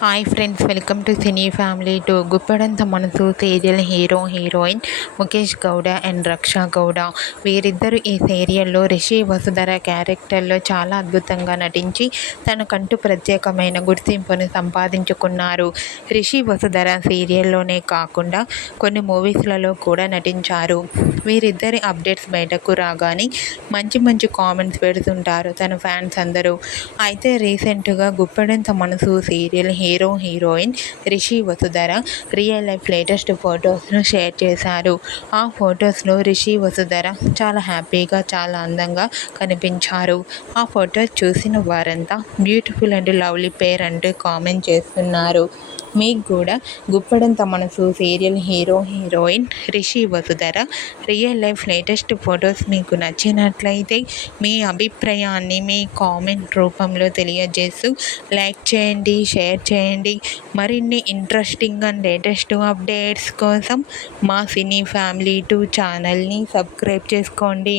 Hi friends, welcome to cine family two. Guppedantha Manasu serial hero heroine Mukesh Gowda and Raksha Gowda. వీరిద్దరూ ఈ సీరియల్లో రిషి వసుధర క్యారెక్టర్లో చాలా అద్భుతంగా నటించి తనకంటూ ప్రత్యేకమైన గుర్తింపును సంపాదించుకున్నారు. రిషి వసుధర సీరియల్లోనే కాకుండా కొన్ని మూవీస్లలో కూడా నటించారు. వీరిద్దరి అప్డేట్స్ బయటకు రాగానే మంచి మంచి కామెంట్స్ పెడుతుంటారు తన ఫ్యాన్స్ అందరూ. అయితే రీసెంట్గా Guppedantha Manasu serial hero heroine Rishi Vasudhara real life latest ఫొటోస్ను షేర్ చేశారు. ఆ ఫొటోస్లో రిషి వసుధర చాలా హ్యాపీగా, చాలా అందంగా కనిపించారు. ఆ ఫొటోస్ చూసిన వారంతా బ్యూటిఫుల్ అండ్ లవ్లీ పేర్ అంటూ కామెంట్ చేస్తున్నారు. మీకు కూడా Guppedantha Manasu serial hero heroine Rishi Vasudhara real life latest photos మీకు నచ్చినట్లయితే మీ అభిప్రాయాన్ని మీ కామెంట్ రూపంలో తెలియజేస్తూ లైక్ చేయండి, షేర్ చేయండి. మరిన్ని ఇంట్రెస్టింగ్ అండ్ లేటెస్ట్ అప్డేట్స్ కోసం మా సినీ ఫ్యామిలీ 2 ఛానల్ని సబ్స్క్రైబ్ చేసుకోండి.